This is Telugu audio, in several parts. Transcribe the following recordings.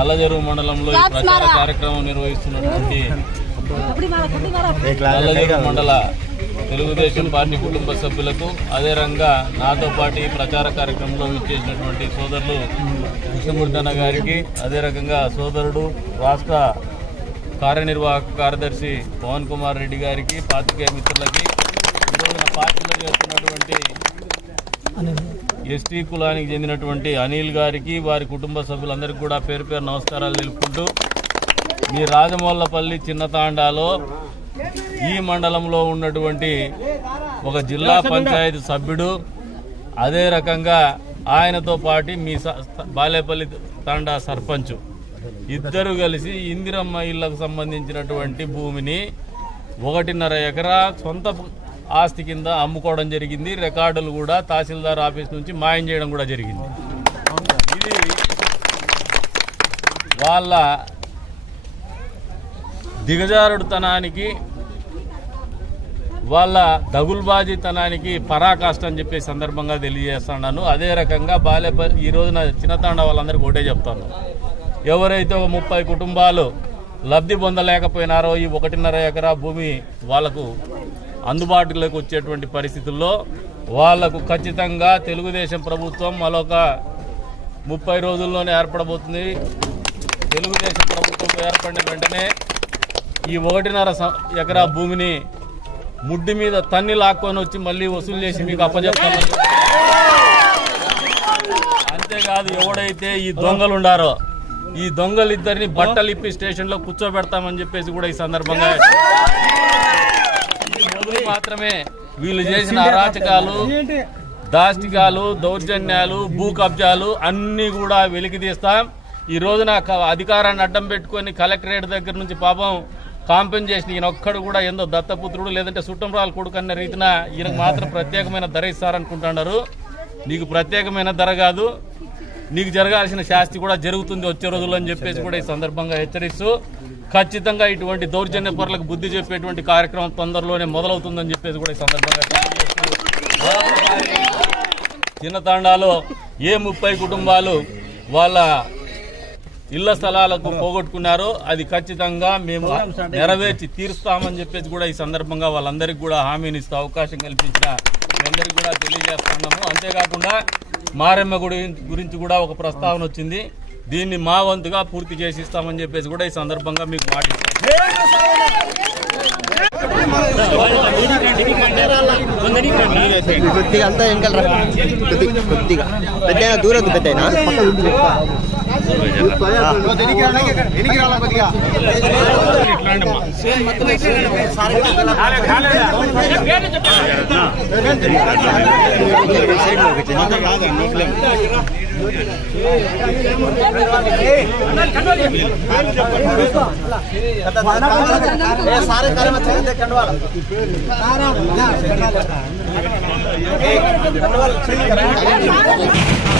నల్లజరువు మండలంలో ఈ ప్రచార కార్యక్రమం నిర్వహిస్తున్నటువంటి నల్లజరువు మండల తెలుగుదేశం పార్టీ కుటుంబ సభ్యులకు అదే రంగా నాతో పాటు ఈ ప్రచార కార్యక్రమంలో విచ్చేసినటువంటి సోదరులు కృష్ణమూర్తన్న గారికి అదే రకంగా సోదరుడు రాష్ట్ర కార్యనిర్వాహక కార్యదర్శి పవన్ కుమార్ రెడ్డి గారికి పాత్రికేయ మిత్రులకి ఈరోజు పార్టీలో చేస్తున్నటువంటి ఎస్టీ కులానికి చెందినటువంటి అనిల్ గారికి వారి కుటుంబ సభ్యులందరికీ కూడా పేరు పేరు నమస్కారాలు తెలుపుకుంటూ మీ రాజమౌళ్ళపల్లి చిన్న తాండాలో ఈ మండలంలో ఉన్నటువంటి ఒక జిల్లా పంచాయతీ సభ్యుడు అదే రకంగా ఆయనతో పాటు మీ స- బాలేపల్లి తాండా సర్పంచ్. ఇద్దరు కలిసి ఇందిరమ్మ ఇళ్ళకు సంబంధించినటువంటి భూమిని ఒకటిన్నర ఎకరా సొంత ఆస్తి కింద అమ్ముకోవడం జరిగింది. రికార్డులు కూడా తహసీల్దార్ ఆఫీస్ నుంచి మాయం చేయడం కూడా జరిగింది. ఇది వాళ్ళ దిగజారుడుతనానికి వాళ్ళ దగుల్బాజీతనానికి పరాకాష్ట అని చెప్పే సందర్భంగా తెలియజేస్తున్నాను. అదే రకంగా బాలేపల్లి ఈ రోజున చిన్నతాండ వాళ్ళందరికీ ఒకటే చెప్తాను. ఎవరైతే ఒక ముప్పై కుటుంబాలు లబ్ధి పొందలేకపోయినారో ఈ ఒకటిన్నర ఎకరా భూమి వాళ్ళకు అందుబాటులోకి వచ్చేటువంటి పరిస్థితుల్లో వాళ్ళకు ఖచ్చితంగా తెలుగుదేశం ప్రభుత్వం మరొక ముప్పై రోజుల్లోనే ఏర్పడబోతుంది. తెలుగుదేశం ప్రభుత్వం ఏర్పడిన వెంటనే ఈ ఒకటిన్నర స- ఎకరా భూమిని ముడ్డి మీద తన్ని లాక్కొని వచ్చి మళ్ళీ వసూలు చేసి మీకు అప్పజెప్తామని అంతేకాదు ఎవడైతే ఈ దొంగలు ఉండారో ఈ దొంగలు ఇద్దరిని బట్టలు ఇప్పి స్టేషన్లో కూర్చోబెడతామని చెప్పేసి కూడా ఈ సందర్భంగా మాత్రమే వీళ్ళు చేసిన అరాచకాలు దాష్టికాలు దౌర్జన్యాలు భూ కబ్జాలు అన్నీ కూడా వెలికి తీస్తాం. ఈ రోజున అధికారాన్ని అడ్డం పెట్టుకొని కలెక్టరేట్ దగ్గర నుంచి పాపం కాంపెన్సేషన్ ఈయన ఒక్కడు కూడా ఏందో దత్తపుత్రుడు లేదంటే సుట్టంరాలు కొడుకు అన్న రీతిన ఈయనకు మాత్రం ప్రత్యేకమైన ధర ఇస్తారనుకుంటున్నారు. నీకు ప్రత్యేకమైన ధర కాదు. నీకు జరగాల్సిన శాస్తి కూడా జరుగుతుంది వచ్చే రోజుల్లో అని చెప్పేసి కూడా ఈ సందర్భంగా హెచ్చరిస్తూ ఖచ్చితంగా ఇటువంటి దౌర్జన్య పరులకు బుద్ధి చెప్పేటువంటి కార్యక్రమం తొందరలోనే మొదలవుతుందని చెప్పేసి కూడా ఈ సందర్భంగా తెలియజేస్తూ చిన్న తాండాలో ఏ ముప్పై కుటుంబాలు వాళ్ళ ఇళ్ళ స్థలాలకు పోగొట్టుకున్నారో అది ఖచ్చితంగా మేము నెరవేర్చి తీరుస్తామని చెప్పేసి కూడా ఈ సందర్భంగా వాళ్ళందరికీ కూడా హామీని ఇస్తూ అవకాశం కల్పించిన అందరికీ కూడా తెలియజేస్తున్నాము. అంతేకాకుండా మారెమ్మ గుడి గురించి కూడా ఒక ప్రస్తావన వచ్చింది. దీన్ని మా వంతుగా పూర్తి చేసి ఇస్తామని చెప్పేసి కూడా ఈ సందర్భంగా మీకు మాట కొద్దిగా అంతా వెనకాల కొద్దిగా పెద్ద దూరం పెద్ద सारे कल में चाहिए कंडवाला कंडवाला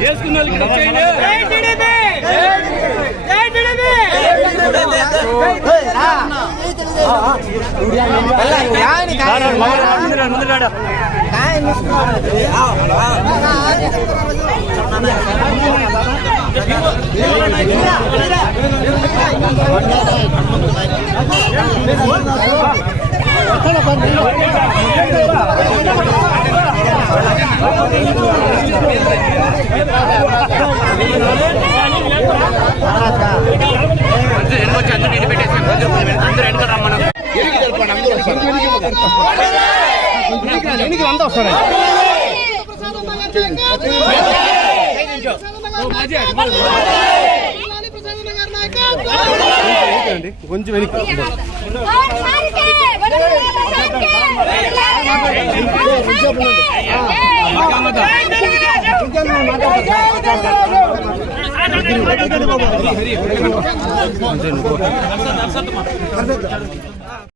వేసుకున్న వాళ్ళకి వచ్చేయండి జై టీడీపీ! జై టీడీపీ! జై టీడీపీ! పండి ఎన్నికలు అంతా వస్తారా కొంచెం వెనక్కి బాబు